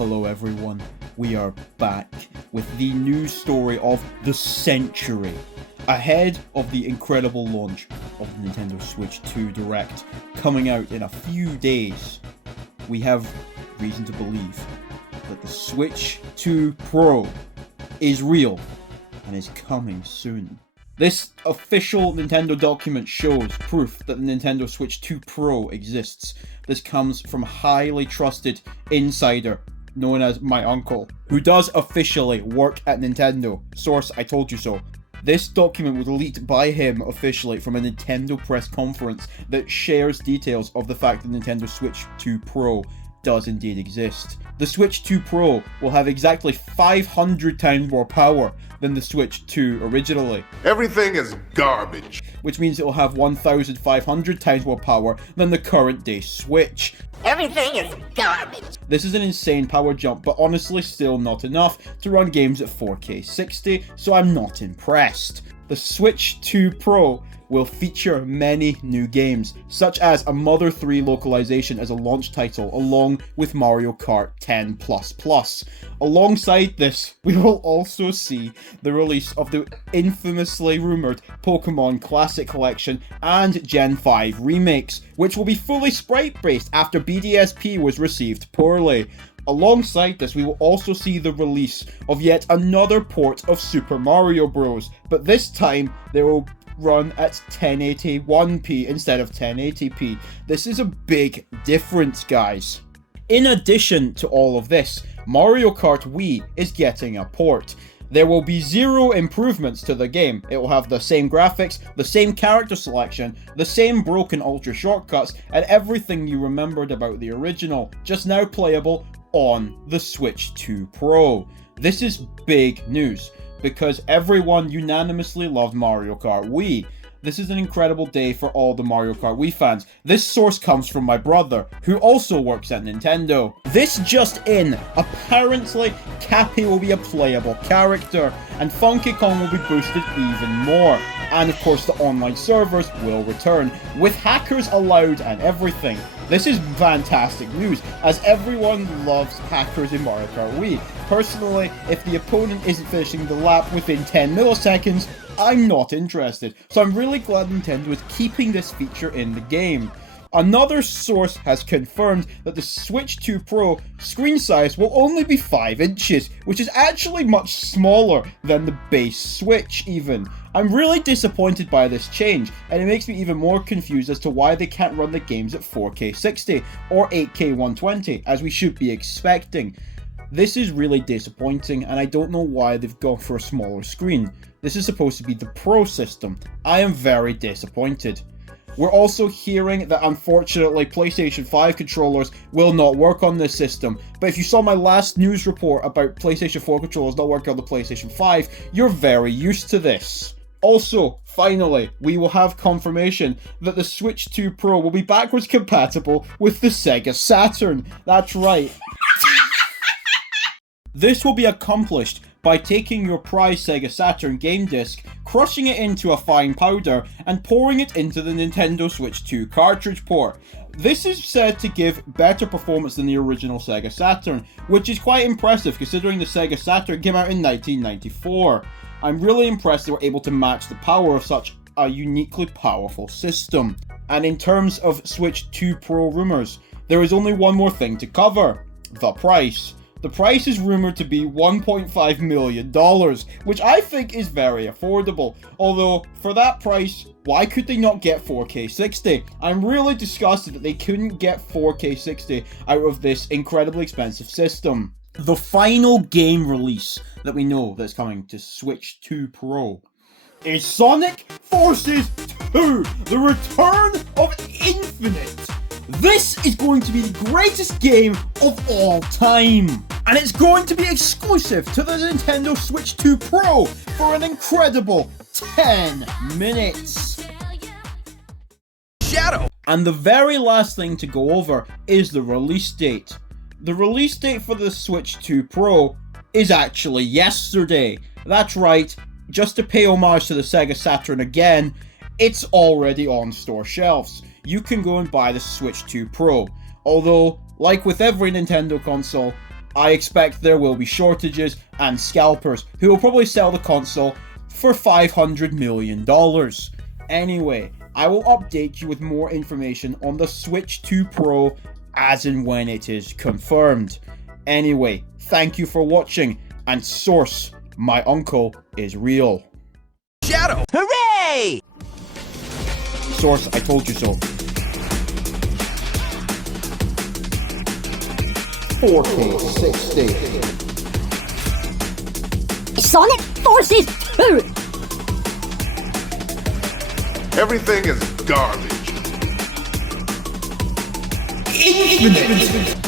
Hello everyone, we are back with the news story of the century. Ahead of the incredible launch of the Nintendo Switch 2 Direct coming out in a few days, we have reason to believe that the Switch 2 Pro is real and is coming soon. This official Nintendo document shows proof that the Nintendo Switch 2 Pro exists. This comes from a highly trusted insider known as my uncle, who does officially work at Nintendo. Source, I told you so. This document was leaked by him officially from a Nintendo press conference that shares details of the fact that Nintendo Switch 2 Pro does indeed exist. The Switch 2 Pro will have exactly 500 times more power than the Switch 2 originally. Everything is garbage. Which means it will have 1,500 times more power than the current day Switch. Everything is garbage. This is an insane power jump, but honestly still not enough to run games at 4K 60, so I'm not impressed. The Switch 2 Pro will feature many new games, such as a Mother 3 localization as a launch title, along with Mario Kart 10++. Alongside this, we will also see the release of the infamously rumoured Pokemon Classic Collection and Gen 5 remakes, which will be fully sprite-based after BDSP was received poorly. Alongside this, we will also see the release of yet another port of Super Mario Bros, but this time they will run at 1081p instead of 1080p. This is a big difference, guys. In addition to all of this, Mario Kart Wii is getting a port. There will be zero improvements to the game. It will have the same graphics, the same character selection, the same broken ultra shortcuts, and everything you remembered about the original, just now playable on the Switch 2 Pro. This is big news, because everyone unanimously loved Mario Kart Wii. This is an incredible day for all the Mario Kart Wii fans. This source comes from my brother, who also works at Nintendo. This just in, apparently Cappy will be a playable character, and Funky Kong will be boosted even more. And of course the online servers will return, with hackers allowed and everything. This is fantastic news, as everyone loves hackers in Mario Kart Wii. Personally, if the opponent isn't finishing the lap within 10 milliseconds, I'm not interested. So I'm really glad Nintendo is keeping this feature in the game. Another source has confirmed that the Switch 2 Pro screen size will only be 5 inches, which is actually much smaller than the base Switch even. I'm really disappointed by this change, and it makes me even more confused as to why they can't run the games at 4K 60 or 8K 120, as we should be expecting. This is really disappointing, and I don't know why they've gone for a smaller screen. This is supposed to be the Pro system. I am very disappointed. We're also hearing that unfortunately PlayStation 5 controllers will not work on this system, but if you saw my last news report about PlayStation 4 controllers not working on the PlayStation 5, you're very used to this. Also, finally, we will have confirmation that the Switch 2 Pro will be backwards compatible with the Sega Saturn. That's right. This will be accomplished by taking your prized Sega Saturn game disc, crushing it into a fine powder, and pouring it into the Nintendo Switch 2 cartridge port. This is said to give better performance than the original Sega Saturn, which is quite impressive considering the Sega Saturn came out in 1994. I'm really impressed they were able to match the power of such a uniquely powerful system. And in terms of Switch 2 Pro rumours, there is only one more thing to cover: the price. The price is rumoured to be $1.5 million, which I think is very affordable. Although, for that price, why could they not get 4K 60? I'm really disgusted that they couldn't get 4K 60 out of this incredibly expensive system. The final game release that we know that's coming to Switch 2 Pro is Sonic Forces 2, The Return of Infinite. This is going to be the greatest game of all time, and it's going to be exclusive to the Nintendo Switch 2 Pro for an incredible 10 minutes. Shadow! And the very last thing to go over is the release date. The release date for the Switch 2 Pro is actually yesterday. That's right, just to pay homage to the Sega Saturn again, it's already on store shelves. You can go and buy the Switch 2 Pro. Although, like with every Nintendo console, I expect there will be shortages and scalpers who will probably sell the console for $500 million. Anyway, I will update you with more information on the Switch 2 Pro as and when it is confirmed. Anyway, thank you for watching, and source, my uncle is real. Shadow! Hooray! Source, I told you so. 4K 60. Sonic Forces 2! Everything is garbage. Infinite.